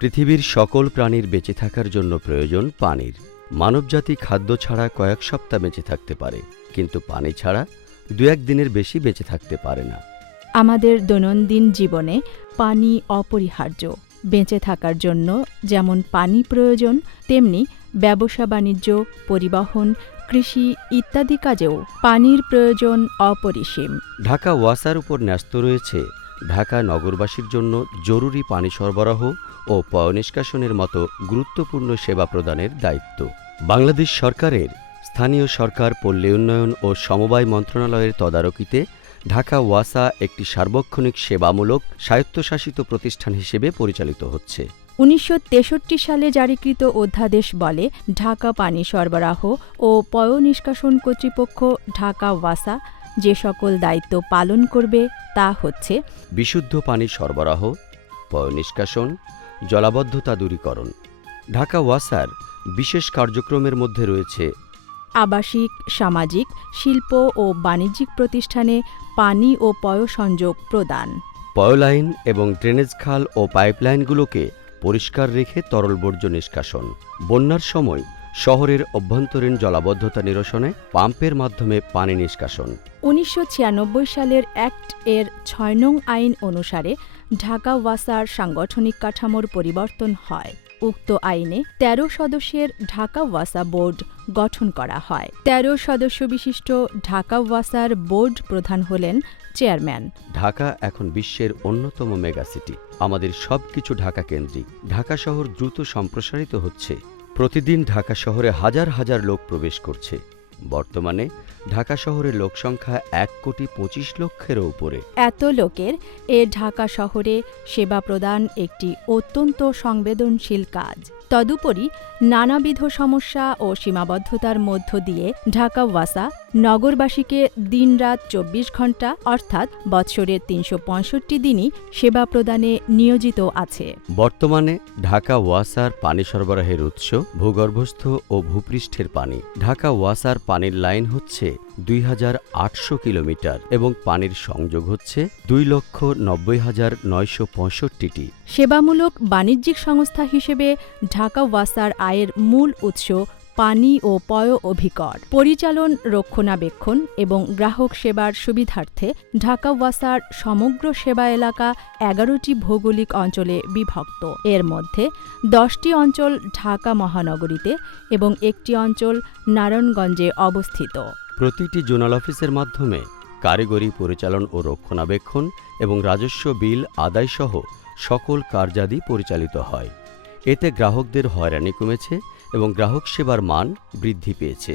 পৃথিবীর সকল প্রাণীর বেঁচে থাকার জন্য প্রয়োজন পানির। মানবজাতি খাদ্য ছাড়া কয়েক সপ্তাহ বেঁচে থাকতে পারে, কিন্তু পানি ছাড়া 2-1 দিনের বেশি বেঁচে থাকতে পারে না। আমাদের দৈনন্দিন জীবনে পানি অপরিহার্য। বেঁচে থাকার জন্য যেমন পানি প্রয়োজন, তেমনি ব্যবসা বাণিজ্য, পরিবহন, কৃষি ইত্যাদি কাজেও পানির প্রয়োজন অপরিসীম। ঢাকা ওয়াসার উপর ন্যস্ত রয়েছে ঢাকা নগরবাসীর জন্য জরুরি পানি সরবরাহ ও পয়ঃনিষ্কাশনের মতো গুরুত্বপূর্ণ সেবা প্রদানের দায়িত্ব। বাংলাদেশ সরকারের স্থানীয় সরকার, পল্লী উন্নয়ন ও সমবায় মন্ত্রণালয়ের তদারকিতে ঢাকা ওয়াসা একটি সার্বক্ষণিক সেবামূলক স্বায়ত্তশাসিত প্রতিষ্ঠান হিসেবে পরিচালিত হচ্ছে। 1963 সালে জারিকৃত অধ্যাদেশ বলে, ঢাকা পানি সরবরাহ ও পয়ঃনিষ্কাশন কর্তৃপক্ষ ঢাকা ওয়াসা যে সকল দায়িত্ব পালন করবে তা হচ্ছে: বিশুদ্ধ পানি সরবরাহ, পয়ঃনিষ্কাশন, জলাবদ্ধতা দূরীকরণ। ঢাকা ওয়াসার বিশেষ কার্যক্রমের মধ্যে রয়েছে আবাসিক, সামাজিক, শিল্প ও বাণিজ্যিক প্রতিষ্ঠানে পানি ও পয়ঃসংযোগ প্রদান, পয়োলাইন এবং ড্রেনেজ খাল ও পাইপলাইনগুলোকে পরিষ্কার রেখে তরল বর্জ্য নিষ্কাশন, বন্যার সময় শহরের অভ্যন্তরীণ জলাবদ্ধতা নিরসনে পাম্পের মাধ্যমে পানি নিষ্কাশন। 1996 সালের অ্যাক্ট এর 6 নং আইন অনুসারে ঢাকা ওয়াসার সাংগঠনিক কাঠামোর পরিবর্তন হয়। উক্ত আইনে 13 সদস্যের ঢাকা ওয়াসা বোর্ড গঠন করা হয়। 13 সদস্য বিশিষ্ট ঢাকা ওয়াসার বোর্ড প্রধান হলেন চেয়ারম্যান। ঢাকা এখন বিশ্বের অন্যতম মেগাসিটি। আমাদের সবকিছু ঢাকা কেন্দ্রিক। ঢাকা শহর দ্রুত সম্প্রসারিত হচ্ছে। প্রতিদিন ঢাকা শহরে হাজার হাজার লোক প্রবেশ করছে। বর্তমানে ঢাকা শহরের লোকসংখ্যা 1,25,00,000-এরও উপরে। এত লোকের ঢাকা শহরে সেবা প্রদান একটি অত্যন্ত সংবেদনশীল কাজ। তদুপরি নানাবিধ সমস্যা ও সীমাবদ্ধতার মধ্য দিয়ে ঢাকা ওয়াসা নগরবাসীকে দিনরাত 24 ঘণ্টা অর্থাৎ বৎসরের 365 দিনই সেবা প্রদানে নিয়োজিত আছে। বর্তমানে ঢাকা ওয়াসার পানি সরবরাহের উৎস ভূগর্ভস্থ ও ভূপৃষ্ঠের পানি। ঢাকা ওয়াসার পানির লাইন হচ্ছে 2,800 কিলোমিটার এবং পানির সংযোগ হচ্ছে 2,90,965টি। সেবামূলক বাণিজ্যিক সংস্থা হিসেবে ঢাকা ওয়াসার আয়ের মূল উৎস পানি ও পয় অভিকর। পরিচালন, রক্ষণাবেক্ষণ এবং গ্রাহক সেবার সুবিধার্থে ঢাকা ওয়াসার সমগ্র সেবা এলাকা 11টি ভৌগোলিক অঞ্চলে বিভক্ত। এর মধ্যে 10টি অঞ্চল ঢাকা মহানগরীতে এবং একটি অঞ্চল নারায়ণগঞ্জে অবস্থিত। প্রতিটি জোনাল অফিসের মাধ্যমে কারিগরি পরিচালন ও রক্ষণাবেক্ষণ এবং রাজস্ব বিল আদায়সহ সকল কার্যাদি পরিচালিত হয়। এতে গ্রাহকদের হয়রানি কমেছে এবং গ্রাহক সেবার মান বৃদ্ধি পেয়েছে।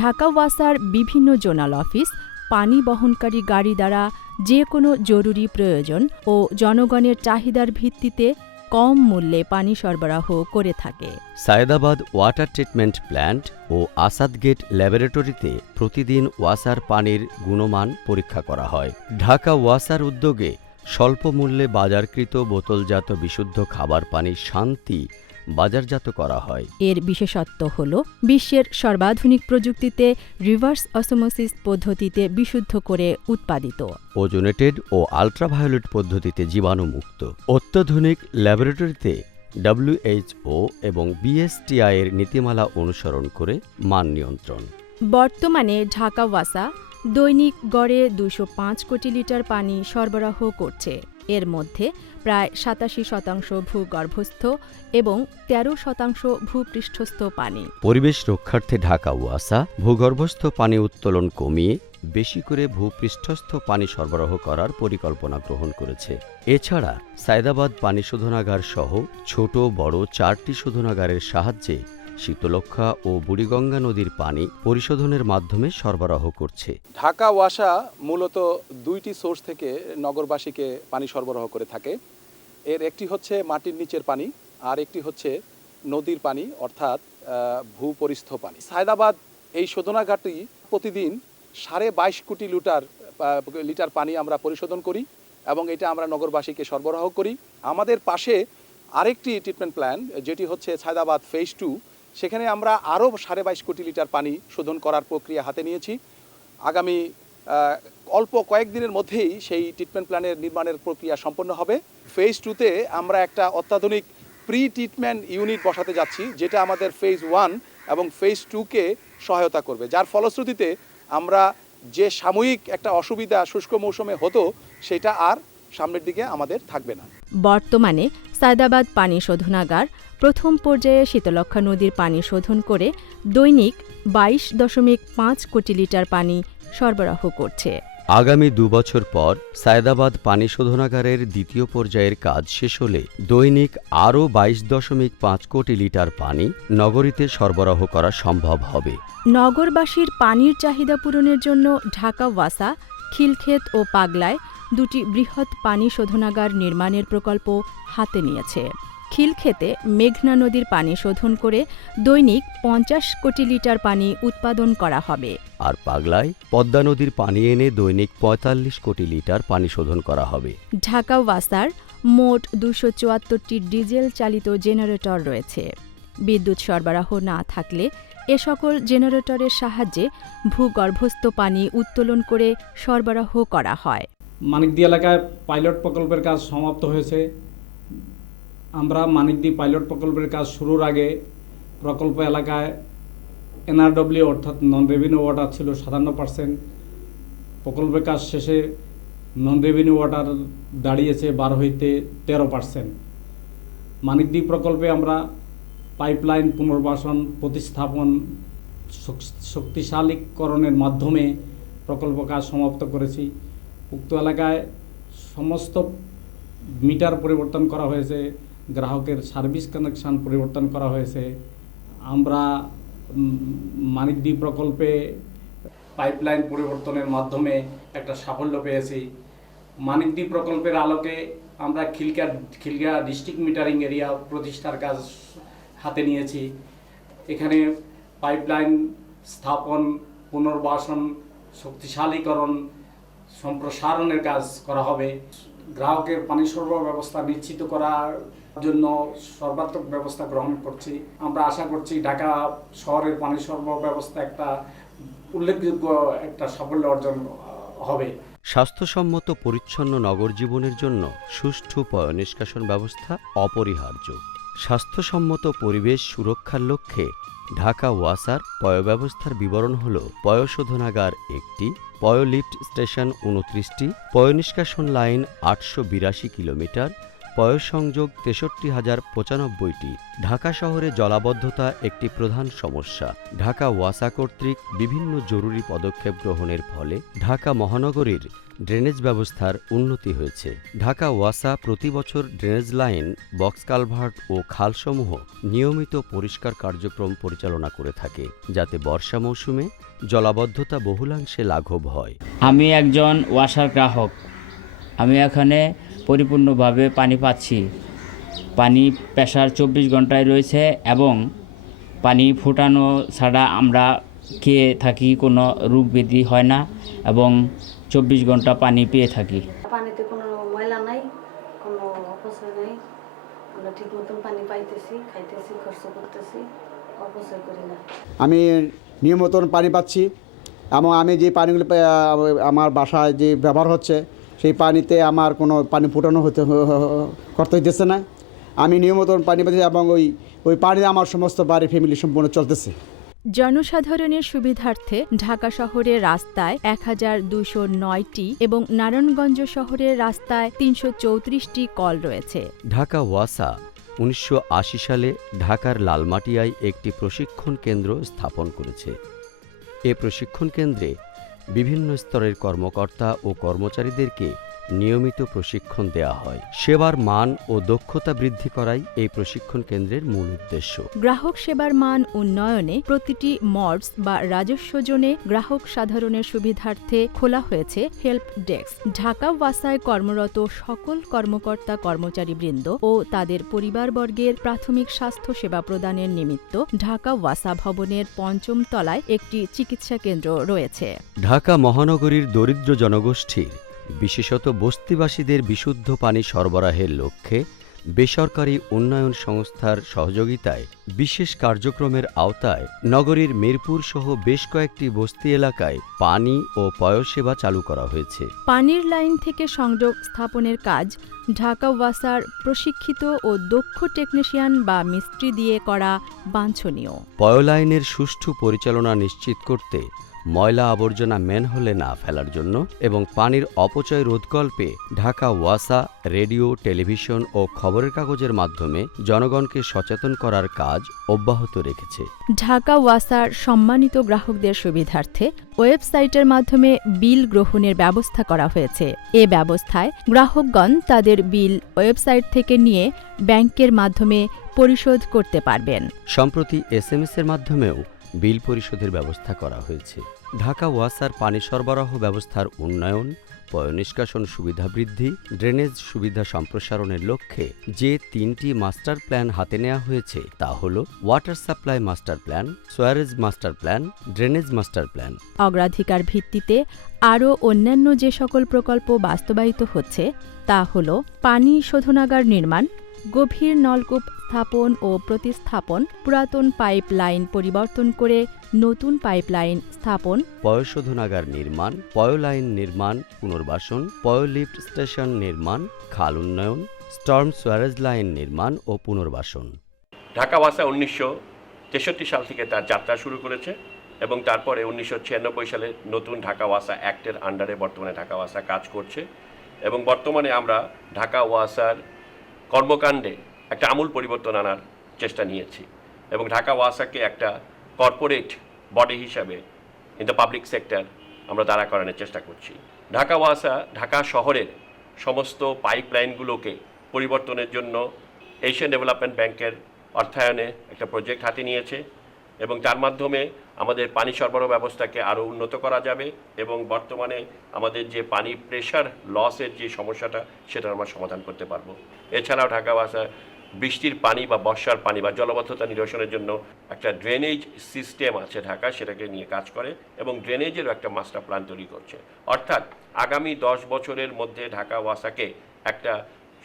ঢাকা ওয়াসার বিভিন্ন জোনাল অফিস পানি বহনকারী গাড়ি দ্বারা যে কোনো জরুরি প্রয়োজন ও জনগণের চাহিদার ভিত্তিতে কম মূল্যে পানি সরবরাহ করে থাকে। সায়েদাবাদ ওয়াটার ট্রিটমেন্ট প্ল্যান্ট ও আসাদ গেট ল্যাবরেটরিতে প্রতিদিন ওয়াসার পানির গুণমান পরীক্ষা করা হয়। ঢাকা ওয়াসার উদ্যোগে স্বল্প মূল্যে বাজারকৃত বোতলজাত বিশুদ্ধ খাবার পানি শান্তি বাজারজাত করা হয়। এর বিশেষত্ব হল বিশ্বের সর্বাধুনিক প্রযুক্তিতে রিভার্স অসমোসিস পদ্ধতিতে বিশুদ্ধ করে উৎপাদিত, ওজোনেটেড ও আল্ট্রাভায়োলেট পদ্ধতিতে জীবাণুমুক্ত। অত্যাধুনিক ল্যাবরেটরিতে WHO এবং BSTI এর নীতিমালা অনুসরণ করে মান নিয়ন্ত্রণ। বর্তমানে ঢাকা ওয়াসা দৈনিক গড়ে 205 কোটি লিটার পানি সরবরাহ করছে। এর মধ্যে প্রায় 87% ভূগর্ভস্থ এবং 13% ভূপৃষ্ঠস্থ পানি। পরিবেশ রক্ষার্থে ঢাকা ওয়াসা ভূগর্ভস্থ পানি উত্তোলন কমিয়ে বেশি করে ভূপৃষ্ঠস্থ পানি সরবরাহ করার পরিকল্পনা গ্রহণ করেছে। এছাড়া সায়েদাবাদ পানি শোধনাগার সহ ছোট বড় 4টি শোধনাগারের সাহায্যে শীতলক্ষ্যা ও বুড়িগঙ্গা নদীর পানি পরিশোধনের মাধ্যমে সরবরাহ করছে। ঢাকা ওয়াসা মূলত 2টি সোর্স থেকে নগরবাসীকে পানি সরবরাহ করে থাকে। এর একটি হচ্ছে মাটির নিচের পানি, আর একটি হচ্ছে নদীর পানি অর্থাৎ ভূপরিস্থ পানি। সায়েদাবাদ এই শোধনাগারটি প্রতিদিন 22.5 কোটি লিটার পানি আমরা পরিশোধন করি এবং এটা আমরা নগরবাসীকে সরবরাহ করি। আমাদের পাশে আরেকটি ট্রিটমেন্ট প্ল্যান্ট যেটি হচ্ছে সায়েদাবাদ ফেজ 2, সেখানে আমরা আরও 22.5 কোটি লিটার পানি শোধন করার প্রক্রিয়া হাতে নিয়েছি। আগামী অল্প কয়েকদিনের মধ্যেই সেই ট্রিটমেন্ট প্ল্যানের নির্মাণের প্রক্রিয়া সম্পন্ন হবে। ফেজ 2তে আমরা একটা অত্যাধুনিক প্রি ট্রিটমেন্ট ইউনিট বসাতে যাচ্ছি, যেটা আমাদের ফেজ 1 এবং ফেজ 2-কে সহায়তা করবে, যার ফলশ্রুতিতে আমরা যে সাময়িক একটা অসুবিধা শুষ্ক মৌসুমে হতো সেটা আর সামনের দিকে আমাদের থাকবে না। বর্তমানে সায়দাবাদ পানি শোধনাগার প্রথম পর্যায়ে শীতলক্ষ্যা নদীর পানি শোধন করে দৈনিক 22.5 কোটি লিটার পানি সরবরাহ করছে। আগামী 2 বছর পর সায়দাবাদ পানি শোধনাগারের দ্বিতীয় পর্যায়ের কাজ শেষ হলে দৈনিক আরও 22.5 কোটি লিটার পানি নগরীতে সরবরাহ করা সম্ভব হবে। নগরবাসীর পানির চাহিদা পূরণের জন্য ঢাকা ওয়াসা, খিলক্ষেত ও পাগলায় দুটি বৃহৎ পানি শোধনাগার নির্মাণের প্রকল্প হাতে নিয়েছে। খিলক্ষেতে মেঘনা নদীর পানি শোধন করে দৈনিক 50 কোটি লিটার পানি উৎপাদন করা হবে। আর পাগলায় পদ্মা নদীর পানি এনে দৈনিক 45 কোটি লিটার পানি শোধন করা হবে। ঢাকা ওয়াসার মোট 274টি ডিজেল চালিত জেনারেটর রয়েছে। বিদ্যুৎ সরবরাহ না থাকলে এ সকল জেনারেটরের সাহায্যে ভূগর্ভস্থ পানি উত্তোলন করে সরবরাহ করা হয়। মানিকদি এলাকায় পাইলট প্রকল্পের কাজ সমাপ্ত হয়েছে। আমরা মানিকদি পাইলট প্রকল্পের কাজ শুরুর আগে প্রকল্প এলাকায় NRW অর্থাৎ নন রেভিনিউ ওয়াটার ছিল 57%। প্রকল্পের কাজ শেষে নন রেভিনিউ ওয়াটার দাঁড়িয়েছে 12 হইতে 13%। মানিকদি প্রকল্পে আমরা পাইপলাইন পুনর্বাসন, প্রতিস্থাপন, শক্তিশালীকরণের মাধ্যমে প্রকল্প কাজ সমাপ্ত করেছি। উক্ত এলাকায় সমস্ত মিটার পরিবর্তন করা হয়েছে, গ্রাহকের সার্ভিস কানেকশন পরিবর্তন করা হয়েছে। আমরা মানিকদি প্রকল্পে পাইপলাইন পরিবর্তনের মাধ্যমে একটা সাফল্য পেয়েছি। মানিকদি প্রকল্পের আলোকে আমরা খিলগা ডিস্ট্রিক্ট মিটারিং এরিয়া প্রতিষ্ঠার কাজ হাতে নিয়েছি। এখানে পাইপলাইন স্থাপন, পুনর্বাসন, শক্তিশালীকরণ, সম্প্রসারণের কাজ করা হবে। গ্রাহকের পানি সরবরাহ ব্যবস্থা নিশ্চিত করার জন্য সর্বাত্মক ব্যবস্থা গ্রহণ করছি। আমরা আশা করছি ঢাকা শহরের পানি সরবরাহ ব্যবস্থা একটা উল্লেখযোগ্য একটা সাফল্য অর্জন হবে। স্বাস্থ্যসম্মত পরিচ্ছন্ন নগর জীবনের জন্য সুষ্ঠু পয়ঃনিষ্কাশন ব্যবস্থা অপরিহার্য। স্বাস্থ্যসম্মত পরিবেশ সুরক্ষার লক্ষ্যে ঢাকা ওয়াসার পয়ঃব্যবস্থার বিবরণ হল: পয়ঃশোধনাগার 1টি, পয়ঃলিফট স্টেশন 29টি, পয়ঃনিষ্কাশন লাইন 882 কিলোমিটার, পয়ঃসংযোগ 63,095টি। ঢাকা শহরে জলাবদ্ধতা একটি প্রধান সমস্যা। ঢাকা ওয়াসা কর্তৃক বিভিন্ন জরুরি পদক্ষেপ গ্রহণের ফলে ঢাকা মহানগরীর ড্রেনেজ ব্যবস্থার উন্নতি হয়েছে। ঢাকা ওয়াসা প্রতি বছর ড্রেনেজ লাইন, বক্স কালভার্ট ও খালসমূহ নিয়মিত পরিষ্কার কার্যক্রম পরিচালনা করে থাকে, যাতে বর্ষা মৌসুমে জলাবদ্ধতা বহুলাংশে লাঘব হয়। আমি একজন ওয়াসার গ্রাহক। আমি এখানে পরিপূর্ণভাবে পানি পাচ্ছি। পানি প্রেসার 24 ঘন্টায় রয়েছে এবং পানি ফুটানো ছাড়া আমরা খেয়ে থাকি, কোনো রোগ ব্যাধি হয় না এবং 24 ঘন্টা পানি পেয়ে থাকি। পানিতে কোনো ময়লা নাই, কোনো অপচয় নাই। আমরা ঠিক মতন পানি পাইতেছি, খাইতেছি, খরচ করতেছি, অপচয় করি না। আমি নিয়মিত পানি পাচ্ছি এবং আমি যে পানিগুলো আমার বাসায় যে ব্যবহার হচ্ছে সেই পানিতে আমার কোনো পানি ফুটানো করতে হইতেছে না। আমি নিয়মিত পানি পাচ্ছি এবং ওই পানি আমার সমস্ত বাড়ি ফ্যামিলি সম্পূর্ণ চলতেছে। জনসাধারণের সুবিধার্থে ঢাকা শহরের রাস্তায় 1209টি এবং নারায়ণগঞ্জ শহরের রাস্তায় 334টি কল রয়েছে। ঢাকা ওয়াসা 1980 সালে ঢাকার লালমাটিয়ায় একটি প্রশিক্ষণ কেন্দ্র স্থাপন করেছে। এ প্রশিক্ষণ কেন্দ্রে বিভিন্ন স্তরের কর্মকর্তা ও কর্মচারীদেরকে নিয়মিত প্রশিক্ষণ দেওয়া হয়। সেবার মান ও দক্ষতা বৃদ্ধি করাই এই প্রশিক্ষণ কেন্দ্রের মূল উদ্দেশ্য। গ্রাহক সেবার মান উন্নয়নে প্রতিটি মডস বা রাজস্ব জোনে গ্রাহক সাধারণের সুবিধার্থে খোলা হয়েছে হেল্প ডেস্ক। ঢাকা ওয়াসায় কর্মরত সকল কর্মকর্তা কর্মচারীবৃন্দ ও তাদের পরিবারবর্গের প্রাথমিক স্বাস্থ্য সেবা প্রদানের নিমিত্ত ঢাকা ওয়াসা ভবনের 5ম তলায় একটি চিকিৎসা কেন্দ্র রয়েছে। ঢাকা মহানগরীর দরিদ্র জনগোষ্ঠীর, বিশেষত বস্তিবাসীদের বিশুদ্ধ পানি সরবরাহের লক্ষ্যে বেসরকারি উন্নয়ন সংস্থার সহযোগিতায় বিশেষ কার্যক্রমের আওতায় নগরীর মিরপুর সহ বেশ কয়েকটি বস্তি এলাকায় পানি ও পয়ঃসেবা চালু করা হয়েছে। পানির লাইন থেকে সংযোগ স্থাপনের কাজ ঢাকা ওয়াসার প্রশিক্ষিত ও দক্ষ টেকনিশিয়ান বা মিস্ত্রি দিয়ে করা বাঞ্ছনীয়। পয়লাইনের সুষ্ঠু পরিচালনা নিশ্চিত করতে ময়লা আবর্জনা ম্যানহোলে না ফেলার জন্য এবং পানির অপচয় রোধকল্পে ঢাকা ওয়াসা রেডিও, টেলিভিশন ও খবরের কাগজের মাধ্যমে জনগণকে সচেতন করার কাজ অব্যাহত রেখেছে। ঢাকা ওয়াসার সম্মানিত গ্রাহকদের সুবিধার্থে ওয়েবসাইটের মাধ্যমে বিল গ্রহণের ব্যবস্থা করা হয়েছে। এ ব্যবস্থায় গ্রাহকগণ তাদের বিল ওয়েবসাইট থেকে নিয়ে ব্যাংকের মাধ্যমে পরিশোধ করতে পারবেন। সম্প্রতি এসএমএস-এর মাধ্যমেও বিল পরিশোধের ব্যবস্থা করা হয়েছে। ঢাকা ওয়াসার পানি সরবরাহ ব্যবস্থার উন্নয়ন, পয়ঃনিষ্কাশন সুবিধা বৃদ্ধি, ড্রেনেজ সুবিধা সম্প্রসারণের লক্ষ্যে যে 3টি মাস্টার প্ল্যান হাতে নেওয়া হয়েছে তা হল water supply master plan, sewerage master plan, drainage master plan. অগ্রাধিকার ভিত্তিতে আরও অন্যান্য যে সকল প্রকল্প বাস্তবায়িত হচ্ছে তা হল পানি শোধনাগার নির্মাণ, গভীর নলকূপ স্থাপন ও প্রতিস্থাপন, পুরাতন পাইপ লাইন পরিবর্তন করে নতুন পাইপলাইন স্থাপন, পয়ঃশোধনাগার নির্মাণ, পয়লাইন নির্মাণ, পুনর্বাসন, পয়লিফট স্টেশন নির্মাণ, খাল উন্নয়ন, স্টর্ম সোয়ারেজ লাইন নির্মাণ ও পুনর্বাসন। ঢাকা ওয়াসা 1963 সাল থেকে তার যাত্রা শুরু করেছে এবং তারপরে 1996 সালে নতুন ঢাকা ওয়াসা অ্যাক্টের আন্ডারে বর্তমানে ঢাকা ওয়াসা কাজ করছে এবং বর্তমানে আমরা ঢাকা ওয়াসার কর্মকাণ্ডে একটা আমূল পরিবর্তন আনার চেষ্টা নিয়েছি এবং ঢাকা ওয়াসাকে একটা কর্পোরেট বডি হিসাবে ইন দ্য পাবলিক সেক্টর আমরা দাঁড়া করানোর চেষ্টা করছি। ঢাকা ওয়াসা ঢাকা শহরের সমস্ত পাইপলাইনগুলোকে পরিবর্তনের জন্য এশিয়ান ডেভেলপমেন্ট ব্যাংকের অর্থায়নে একটা প্রজেক্ট হাতে নিয়েছে এবং তার মাধ্যমে আমাদের পানি সরবরাহ ব্যবস্থাকে আরও উন্নত করা যাবে এবং বর্তমানে আমাদের যে পানি প্রেশার লসের যে সমস্যাটা সেটা আমরা সমাধান করতে পারবো। এছাড়াও ঢাকা ওয়াসা বৃষ্টির পানি বা বর্ষার পানি বা জলবদ্ধতা নিরসনের জন্য একটা ড্রেনেজ সিস্টেম আছে ঢাকা, সেটাকে নিয়ে কাজ করে এবং ড্রেনেজেরও একটা মাস্টার প্ল্যান তৈরি করছে। অর্থাৎ আগামী 10 বছরের মধ্যে ঢাকা ওয়াসাকে একটা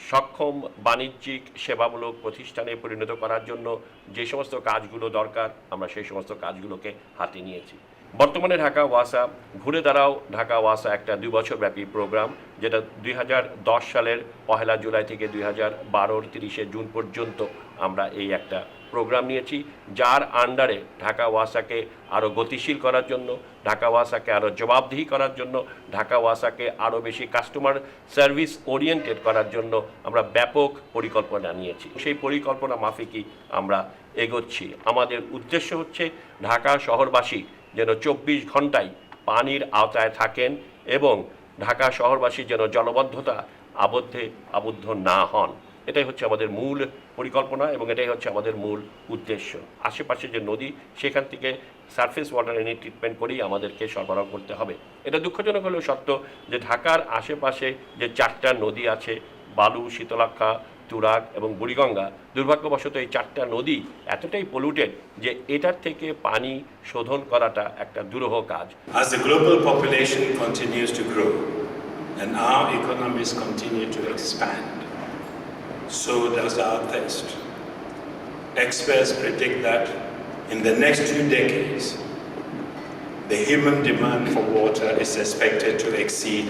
সক্ষম বাণিজ্যিক সেবামূলক প্রতিষ্ঠানে পরিণত করার জন্য যে সমস্ত কাজগুলো দরকার আমরা সেই সমস্ত কাজগুলোকে হাতে নিয়েছি। বর্তমানে ঢাকা ওয়াসা ঘুরে দাঁড়াও ঢাকা ওয়াসা একটা 2 বছরব্যাপী প্রোগ্রাম, যেটা 2010 সালের 1 জুলাই থেকে 2012-র 30 জুন পর্যন্ত আমরা এই একটা প্রোগ্রাম নিয়েছি, যার আন্ডারে ঢাকা ওয়াসাকে আরও গতিশীল করার জন্য, ঢাকা ওয়াসাকে আরও জবাবদিহি করার জন্য, ঢাকা ওয়াসাকে আরও বেশি কাস্টমার সার্ভিস ওরিয়েন্টেড করার জন্য আমরা ব্যাপক পরিকল্পনা নিয়েছি। সেই পরিকল্পনা মাফিকই আমরা এগোচ্ছি। আমাদের উদ্দেশ্য হচ্ছে ঢাকা শহরবাসী যেন 24 ঘন্টায় পানির আওতায় থাকেন এবং ঢাকা শহরবাসী যেন জলবদ্ধতা আবদ্ধ না হন। এটাই হচ্ছে আমাদের মূল পরিকল্পনা এবং এটাই হচ্ছে আমাদের মূল উদ্দেশ্য। আশেপাশে যে নদী সেখান থেকে সারফেস ওয়াটার এনে ট্রিটমেন্ট করেই আমাদেরকে সরবরাহ করতে হবে। এটা দুঃখজনক হলেও সত্য যে ঢাকার আশেপাশে যে 4টা নদী আছে, বালু, শীতলক্ষা, তুরাগ এবং বুড়িগঙ্গা, দুর্ভাগ্যবশত এই 4টা নদী এতটাই পলিউটেড যে এটার থেকে পানি শোধন করাটা একটা দুরূহ কাজ। As the global population continues to grow and our economies continue to expand, so does our thirst. Experts predict that in the next 2 decades, the human demand for water is expected to exceed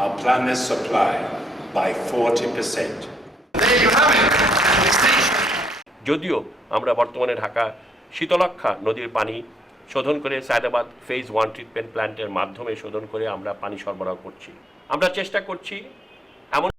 our planet's supply by 40%. যদিও আমরা বর্তমানে ঢাকা শীতলক্ষা নদীর পানি শোধন করে Sayedabad phase 1 treatment প্ল্যান্টের মাধ্যমে শোধন করে আমরা পানি সরবরাহ করছি। আমরা চেষ্টা করছি এমন